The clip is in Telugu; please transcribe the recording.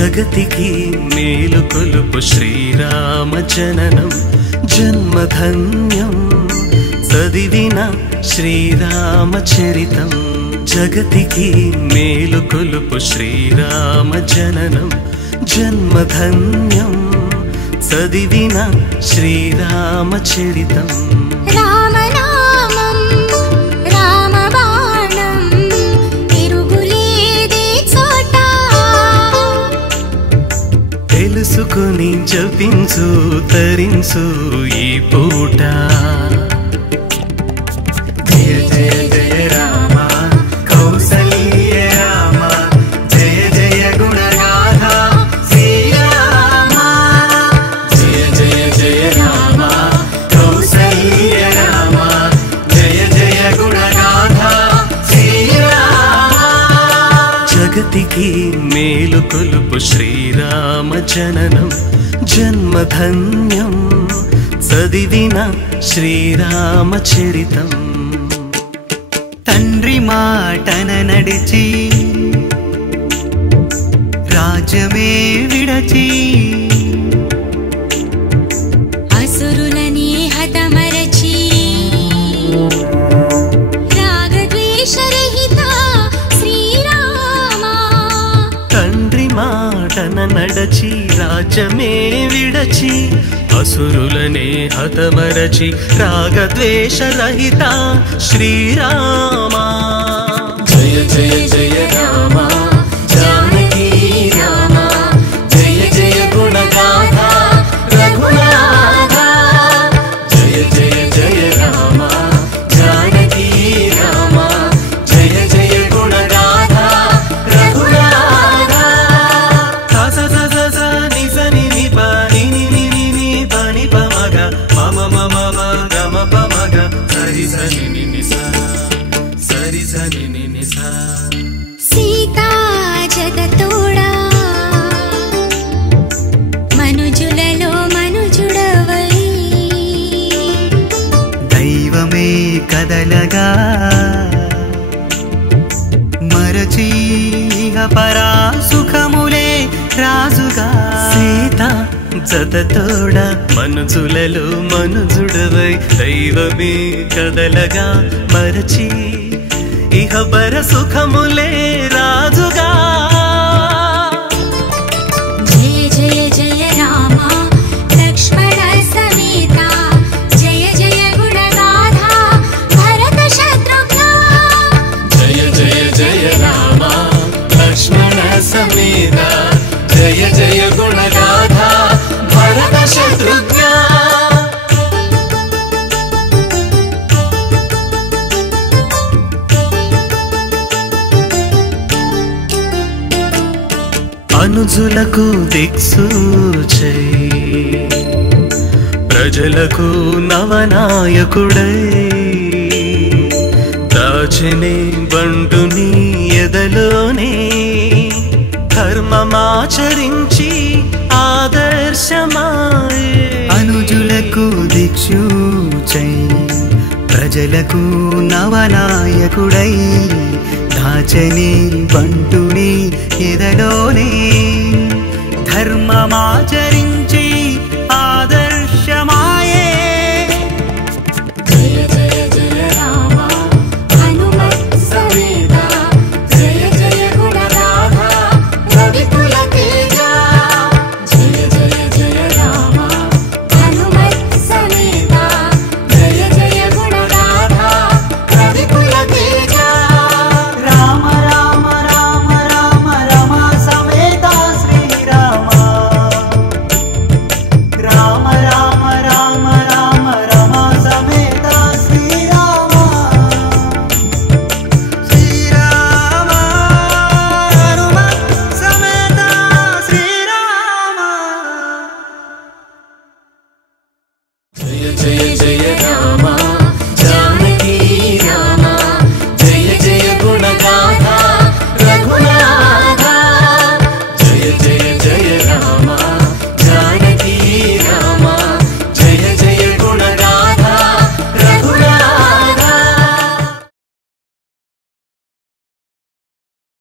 జగతికి మేలు కొలుపు శ్రీరామ జననం జన్మధన్యం చదివిన శ్రీరామ చరితం జగతికి మేలు కొలుపు శ్రీరామ జననం జన్మధన్యం చదివిన శ్రీరామ చరితం రామనామం రామబాణం తిరుగులేదే చోట తెలుసుకుని జపించు తరించు ఈ పూట జయ జయ జయ రామ కౌసల్య రామ జయ జయ గుణగాథ శ్రీరామ జయ జయ జయ రామ కౌసల్య రామ జయ జయ గుణగాథ శ్రీరామ జగతికి మేలు కొలుపు శ్రీరామ జననం జన్మధన్యం చదివిన శ్రీరామ చరితం తండ్రి మాటన నడిచి రాజ్యమే విడచి అసురులని హతమరచి రాగద్వేషరహిత శ్రీరామ తండ్రి మాటన నడచి రాజ్యమే విడచి అసురులనే హతమరచి రాగద్వేషరహిత శ్రీరామ జయ జయ జయ రామ జానకీ రామ జయ జయ గుణగాథ రఘునాథ జయ జయ జయ రామ జానకీ రామ జయ జయ గుణగాథ రఘునాథ స స స స ని స ని ని ప ని ని ని ని ని ప ని ప మ గ మ మ మ మ మ గ మ ప మ గ సరి స ని ని ని స సరి స ని ని ని స సీతా జగతోడా మనుజులలో మనుజుడవై దైవమే కదలగా మరచి ఇహ పరా సుఖములే రాజుగా సీత జతతోడ మనుజులలో మనుజుడవై దైవమే కదలగా మరచి ఇహ బర సుఖములే రాజుగా జయ జయ జయ రామ లక్ష్మణ సమేత జయ జయ గుణగాథ భరత శత్రుఘ్న జయ జయ జయ రామ లక్ష్మణ సమేత జయ జయ గుణగాథ భరత శత్రుఘ్న అనుజులకు దిక్సూచై ప్రజలకు నవనాయకుడై దాచనే బంటుని ఎదలోనే ధర్మమాచరించి ఆదర్శమాయే అనుజులకు దిక్షూచై ప్రజలకు నవనాయకుడై దాచని బంటుని ఎదలోనే ధర్మమాచరించి ఆదర్శమాయే జయ జయ జయ రామ హనుమత్ సమేత జయ జయ గుణగాథ రవికుల తేజ జయ జయ జయ రామ హనుమత్ సమేత జయ జయ గుణగాథ రవికుల తేజ రామ రామ రామ రామ రమ సమేత శ్రీరామ రామ రామ రామ రామ రమ సమేత శ్రీరామ శ్రీరామ హనుమ సమేత శ్రీరామ జయ జయ జయ రామ